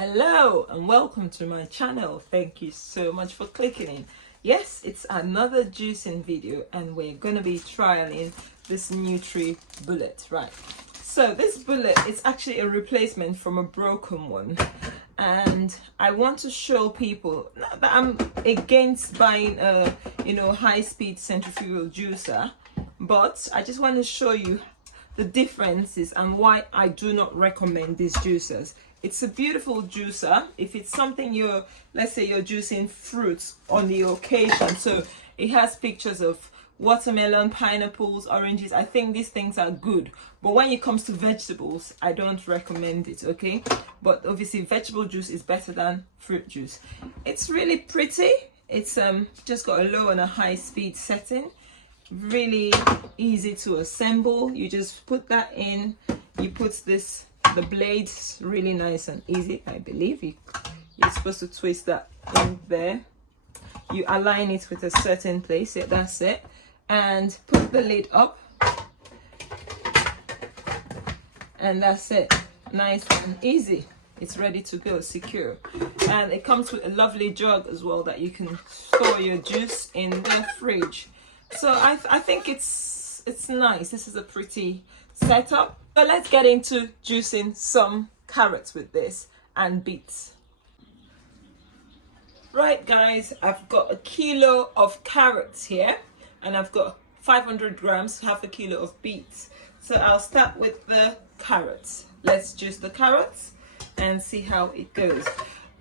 Hello and welcome to my channel. Thank you so much for clicking in. Yes, it's another juicing video and we're going to be trialing this Nutri bullet, right? So this bullet is actually a replacement from a broken one, and I want to show people, not that I'm against buying a high-speed centrifugal juicer, but I just want to show you the differences and why I do not recommend these juicers. It's a beautiful juicer if it's something let's say you're juicing fruits on the occasion. So it has pictures of watermelon, pineapples, oranges. I think these things are good, but when it comes to vegetables, I don't recommend it, okay? But obviously vegetable juice is better than fruit juice. It's really pretty. It's just got a low and a high speed setting. Really easy to assemble. You just put that in, you put the blades really nice and easy. I believe you're supposed to twist that in there. You align it with a certain place. Yeah, that's it. And put the lid up, and that's it. Nice and easy. It's ready to go, secure. And it comes with a lovely jug as well that you can store your juice in the fridge. So I think it's nice. This is a pretty setup. So let's get into juicing some carrots with this and beets. Right guys, I've got a kilo of carrots here and I've got 500 grams, half a kilo of beets. So I'll start with the carrots. Let's juice the carrots and see how it goes.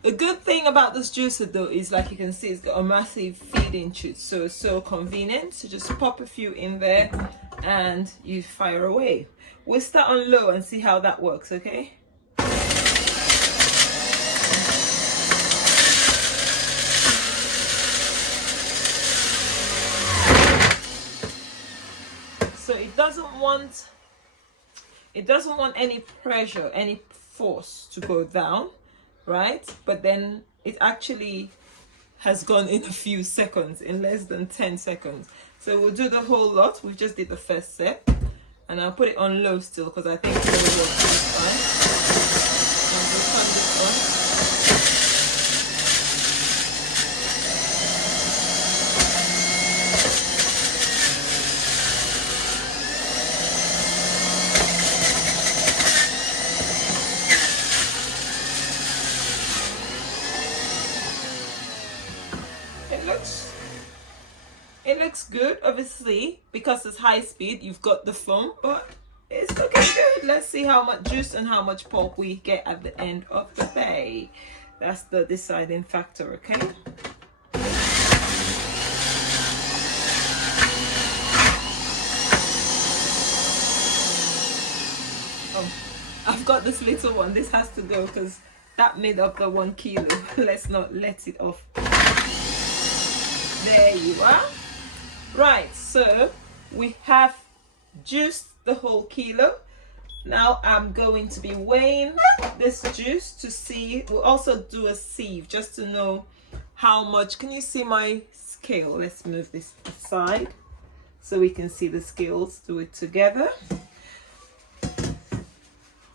The good thing about this juicer though is, like you can see, it's got a massive feeding chute, so it's so convenient. So just pop a few in there and you fire away. We'll start on low and see how that works, okay? So it doesn't want any pressure, any force to go down, right? But then it actually has gone in a few seconds, in less than 10 seconds. So we'll do the whole lot. We just did the first step, and I'll put it on low still because I think low will be fine. And we'll turn this on. It looks good. Obviously, because it's high speed, you've got the foam, but it's looking good. Let's see how much juice and how much pulp we get at the end of the day. That's the deciding factor, okay? Oh, I've got this little one. This has to go because that made up the 1 kilo. Let's not let it off. There you are. Right, so we have juiced the whole kilo. Now I'm going to be weighing this juice to see. We'll also do a sieve just to know how much. Can you see my scale? Let's move this aside so we can see the scales. Do it together.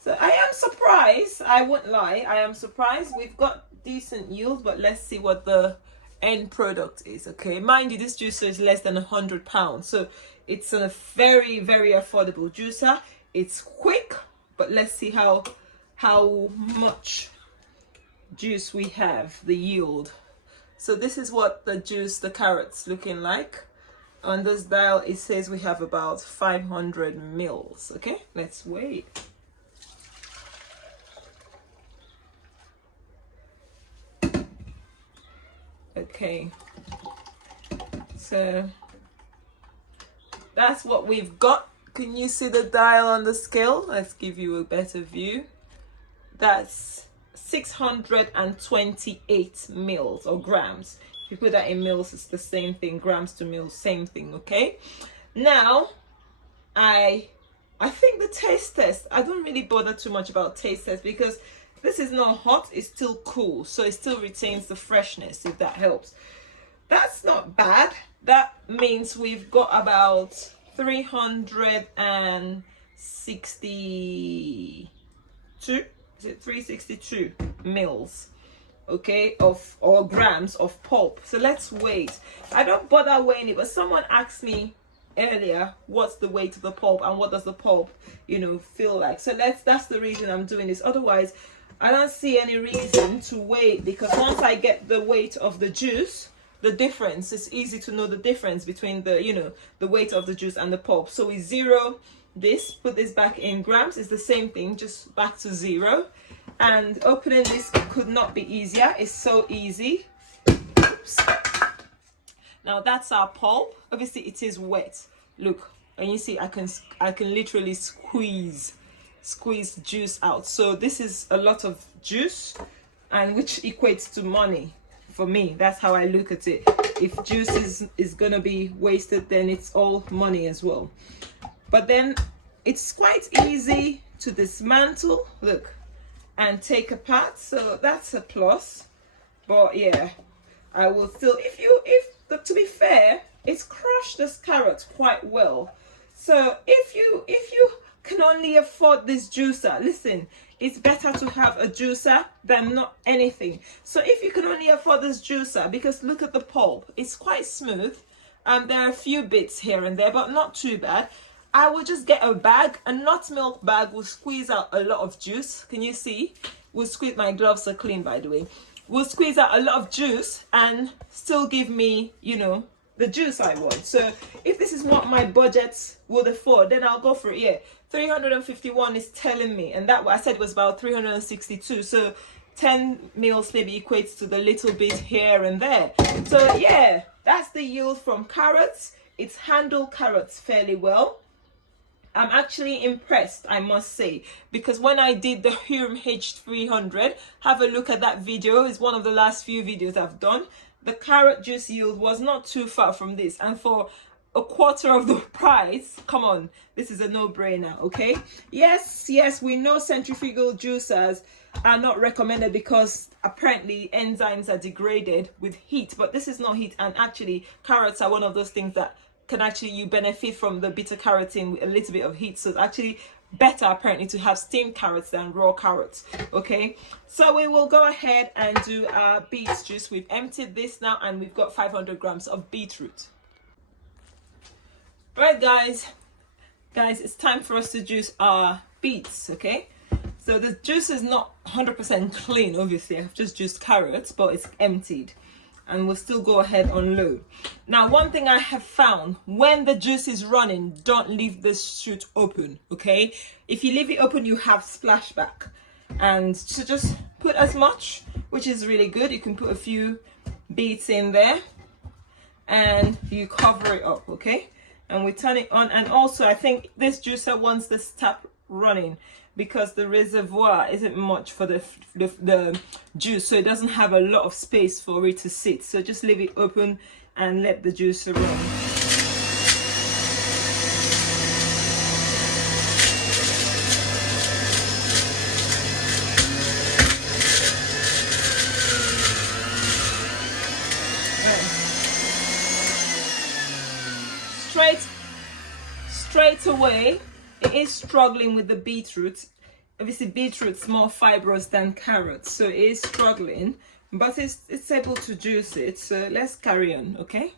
So I am surprised. I won't lie. I am surprised. We've got decent yield, but let's see what the end product is, okay? Mind you, this juicer is less than £100, so it's a very, very affordable juicer. It's quick, but let's see how much juice we have, the yield. So this is what the carrots looking like. On this dial it says we have about 500 mils. Okay, let's weigh it. Okay, so that's what we've got. Can you see the dial on the scale? Let's give you a better view. That's 628 mils or grams. If you put that in mils, it's the same thing. Grams to mils, same thing, okay? Now, I think the taste test, I don't really bother too much about taste test because this is not hot, it's still cool, so it still retains the freshness, if that helps. That's not bad. That means we've got about 362. Is it 362? mils, okay, of or grams of pulp. So let's weigh. I don't bother weighing it, but someone asked me earlier what's the weight of the pulp and what does the pulp, you know, feel like. So that's the reason I'm doing this. Otherwise I don't see any reason to weigh it, because once I get the weight of the juice, the difference, it's easy to know the difference between the, you know, the weight of the juice and the pulp. So we zero this, put this back in grams. It's the same thing, just back to zero. And opening this could not be easier. It's so easy. Oops. Now that's our pulp. Obviously it is wet. Look, and you see I can literally squeeze juice out. So this is a lot of juice, and which equates to money for me. That's how I look at it. If juice is gonna be wasted, then it's all money as well. But then it's quite easy to dismantle, look, and take apart. So that's a plus. But yeah, I will still, to be fair, it's crushed this carrot quite well. So if you can only afford this juicer, listen, it's better to have a juicer than not anything. So if you can only afford this juicer, because look at the pulp, it's quite smooth, and there are a few bits here and there, but not too bad. I will just get a bag. A nut milk bag will squeeze out a lot of juice. Can you see? We'll squeeze, my gloves are clean by the way. We'll squeeze out a lot of juice and still give me, you know, the juice I want. So if this is what my budget would afford, then I'll go for it. Yeah, 351 is telling me, and that I said was about 362. So 10 mils maybe equates to the little bit here and there. So yeah, that's the yield from carrots. It's handled carrots fairly well. I'm actually impressed, I must say, because when I did the Hume H300, have a look at that video. It's one of the last few videos I've done. The carrot juice yield was not too far from this, and for a quarter of the price, come on, this is a no-brainer. Okay, yes, we know centrifugal juicers are not recommended because apparently enzymes are degraded with heat, but this is not heat, and actually carrots are one of those things that can actually, you benefit from the beta carotene with a little bit of heat. So it's actually better apparently to have steamed carrots than raw carrots. Okay, so we will go ahead and do our beet juice. We've emptied this now, and we've got 500 grams of beetroot. Right, guys, it's time for us to juice our beets. Okay, so the juice is not 100% clean, obviously. I've just juiced carrots, but it's emptied, and we'll still go ahead on low. Now, one thing I have found, when the juice is running, don't leave this chute open. Okay, if you leave it open, you have splashback. And so just put as much, which is really good. You can put a few beets in there and you cover it up. Okay, and we turn it on. And also I think this juicer wants this tap running, because the reservoir isn't much for the juice, so it doesn't have a lot of space for it to sit. So just leave it open and let the juice run. Straight away, it is struggling with the beetroot. Obviously beetroot's more fibrous than carrots, so it is struggling, but it's able to juice it. So let's carry on. Okay,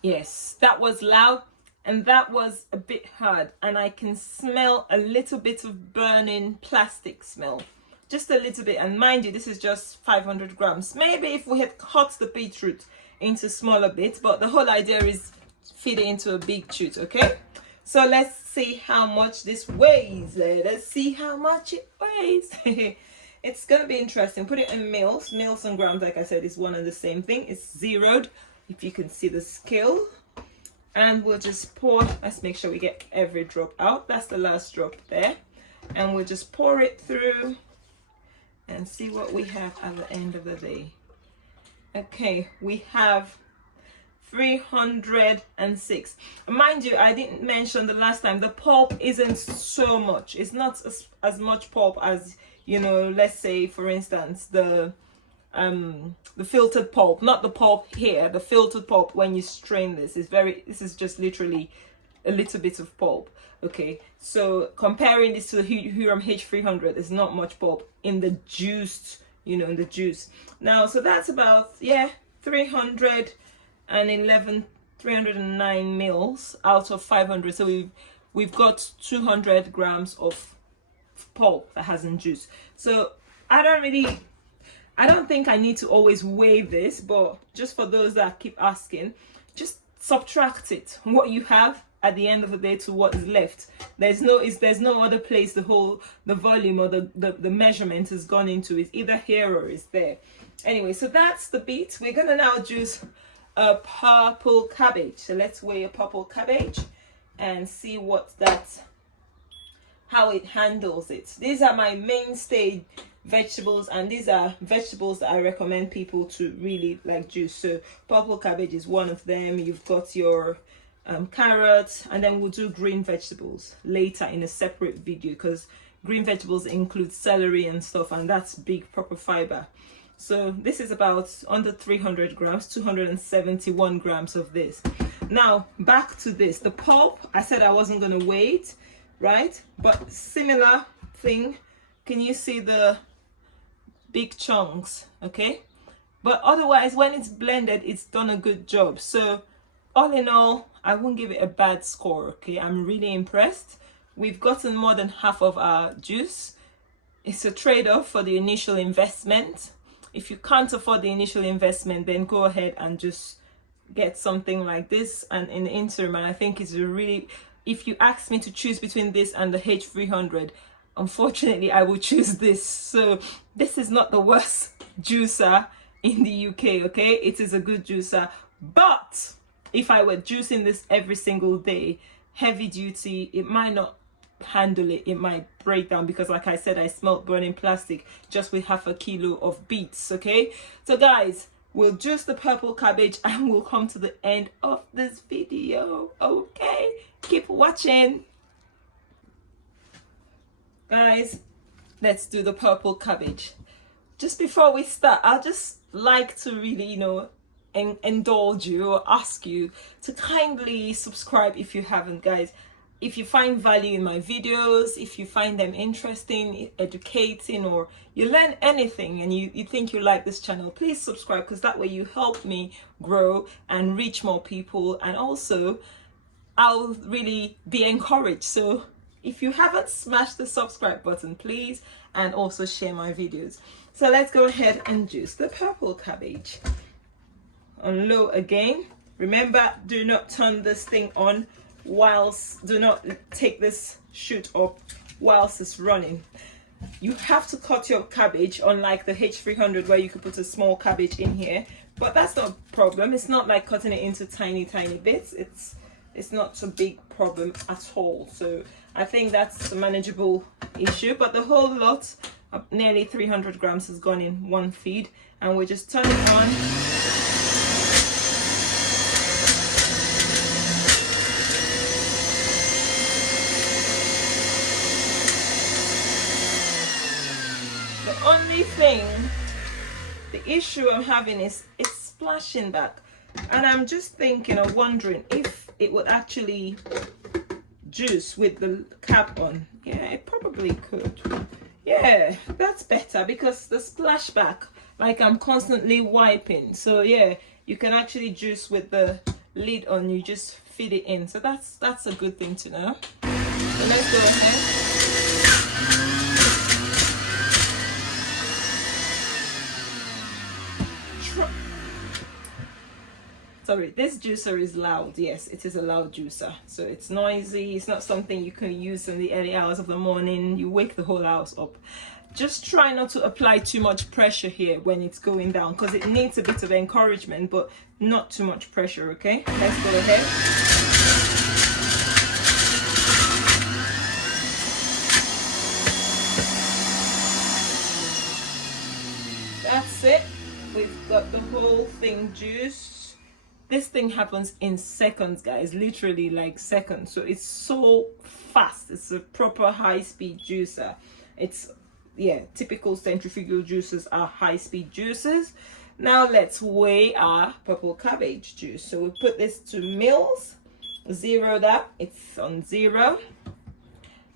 yes, that was loud and that was a bit hard, and I can smell a little bit of burning plastic smell, just a little bit. And mind you, this is just 500 grams. Maybe if we had cut the beetroot into smaller bits, but the whole idea is feed it into a big chute. Okay, so let's see how much this weighs. Let's see how much it weighs. It's gonna be interesting. Put it in mils and grams, like I said, is one and the same thing. It's zeroed, if you can see the scale. And we'll just pour. Let's make sure we get every drop out. That's the last drop there, and we'll just pour it through and see what we have at the end of the day. Okay, we have 306. Mind you, I didn't mention the last time, the pulp isn't so much. It's not as much pulp as, you know, let's say for instance the filtered pulp, not the pulp here, the filtered pulp. When you strain this, this is just literally a little bit of pulp. Okay, so comparing this to the Huram H300, is not much pulp in the juiced, you know, in the juice. Now, so that's about, yeah, 309 mils out of 500. So we've got 200 grams of pulp that hasn't juice. So I don't think I need to always weigh this, but just for those that keep asking, just subtract it, what you have at the end of the day, to what is left. There's no other place the volume or the measurement has gone into. Is either here or is there. Anyway, so that's the beet. We're gonna now juice a purple cabbage. So let's weigh a purple cabbage and see how it handles it. These are my mainstay vegetables, and these are vegetables that I recommend people to really like juice. So purple cabbage is one of them. You've got your carrots, and then we'll do green vegetables later in a separate video, because green vegetables include celery and stuff, and that's big proper fiber. So this is about under 300 grams, 271 grams of this. Now back to this, the pulp, I said I wasn't going to weigh it, right? But similar thing, can you see the big chunks? Okay, but otherwise when it's blended, it's done a good job. So all in all, I won't give it a bad score. Okay, I'm really impressed. We've gotten more than half of our juice. It's a trade-off for the initial investment. If you can't afford the initial investment, then go ahead and just get something like this. And in the interim, and I think it's if you ask me to choose between this and the H300, unfortunately I will choose this. So this is not the worst juicer in the UK, okay? It is a good juicer, but if I were juicing this every single day, heavy duty, it might not handle it. It might break down, because like I said, I smelt burning plastic just with half a kilo of beets. Okay, so guys, we'll juice the purple cabbage and we'll come to the end of this video. Okay, keep watching, guys. Let's do the purple cabbage. Just before we start, I'd just like to really, you know, indulge you or ask you to kindly subscribe if you haven't, guys. If you find value in my videos, if you find them interesting, educating, or you learn anything and you think you like this channel, please subscribe, because that way you help me grow and reach more people, and also I'll really be encouraged. So if you haven't, smash the subscribe button please, and also share my videos. So let's go ahead and juice the purple cabbage on low again. Remember, do not turn this thing on do not take this shoot up whilst it's running. You have to cut your cabbage, unlike the H300 where you could put a small cabbage in here, but that's not a problem. It's not like cutting it into tiny bits. It's not a big problem at all. So I think that's a manageable issue, but the whole lot, nearly 300 grams, has gone in one feed, and we're just turning it on. The issue I'm having is it's splashing back, and I'm just thinking or wondering if it would actually juice with the cap on. Yeah, it probably could. Yeah, that's better, because the splashback, like I'm constantly wiping. So yeah, you can actually juice with the lid on. You just feed it in. So that's a good thing to know. So let's go ahead. Sorry, this juicer is loud. Yes, it is a loud juicer. So it's noisy. It's not something you can use in the early hours of the morning. You wake the whole house up. Just try not to apply too much pressure here when it's going down, because it needs a bit of encouragement, but not too much pressure, okay? Let's go ahead. That's it. We've got the whole thing juiced. this thing happens in seconds, guys, literally like seconds. So it's so fast. It's a proper high-speed juicer. It's, yeah, typical centrifugal juicers are high-speed juicers. Now let's weigh our purple cabbage juice. So we put this to mils, zero that, it's on 0.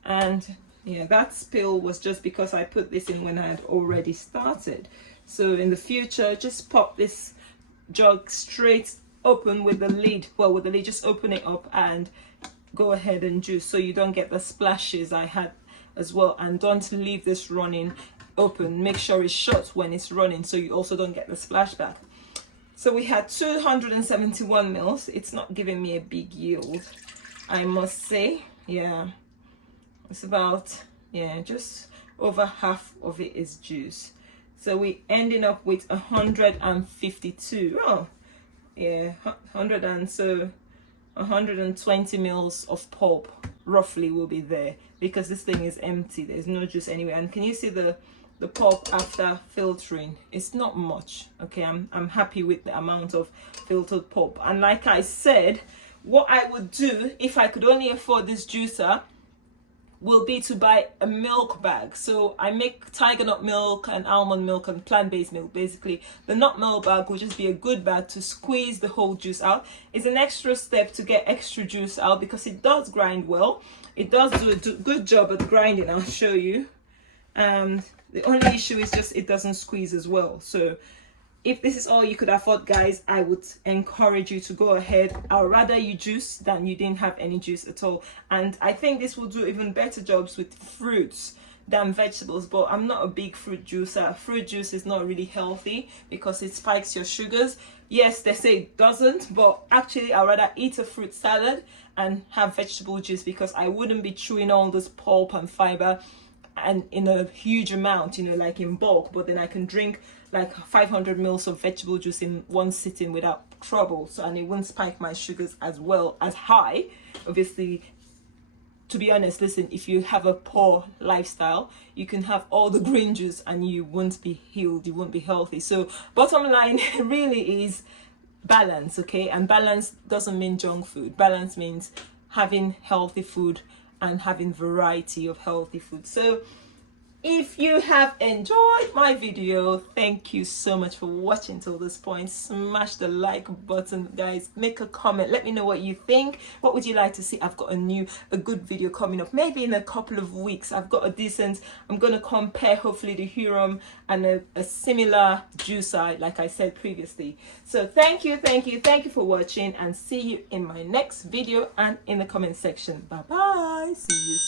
And yeah, that spill was just because I put this in when I had already started. So in the future, just pop this jug straight open with the lid. Well, with the lid, just open it up and go ahead and juice, so you don't get the splashes I had as well. And don't leave this running open. Make sure it's shut when it's running, so you also don't get the splashback. So we had 271 mils. It's not giving me a big yield, I must say. Yeah, it's about, yeah, just over half of it is juice. So we ending up with 152. Oh, yeah, 120 mils of pulp roughly will be there, because this thing is empty. There's no juice anywhere. And can you see the pulp after filtering? It's not much. Okay, I'm happy with the amount of filtered pulp. And like I said, what I would do if I could only afford this juicer will be to buy a milk bag. So I make tiger nut milk and almond milk and plant-based milk. Basically, the nut milk bag will just be a good bag to squeeze the whole juice out. It's an extra step to get extra juice out, because it does grind well. It does do a good job at grinding, I'll show you. The only issue is just it doesn't squeeze as well. So if this is all you could afford, guys, I would encourage you to go ahead. I'd rather you juice than you didn't have any juice at all. And I think this will do even better jobs with fruits than vegetables. But I'm not a big fruit juicer. Fruit juice is not really healthy because it spikes your sugars. Yes, they say it doesn't, but actually I'd rather eat a fruit salad and have vegetable juice, because I wouldn't be chewing all this pulp and fiber and in a huge amount, you know, like in bulk. But then I can drink like 500 mils of vegetable juice in one sitting without trouble. So, and it won't spike my sugars as well as high. Obviously, to be honest, listen, if you have a poor lifestyle, you can have all the green juice and you won't be healed, you won't be healthy. So bottom line really is balance, okay? And balance doesn't mean junk food. Balance means having healthy food and having variety of healthy food. So if you have enjoyed my video, thank you so much for watching till this point. Smash the like button, guys. Make a comment. Let me know what you think. What would you like to see? I've got a good video coming up. Maybe in a couple of weeks. I've got a decent, I'm going to compare hopefully the Huron and a similar juicer, like I said previously. So thank you for watching, and see you in my next video and in the comment section. Bye bye. See you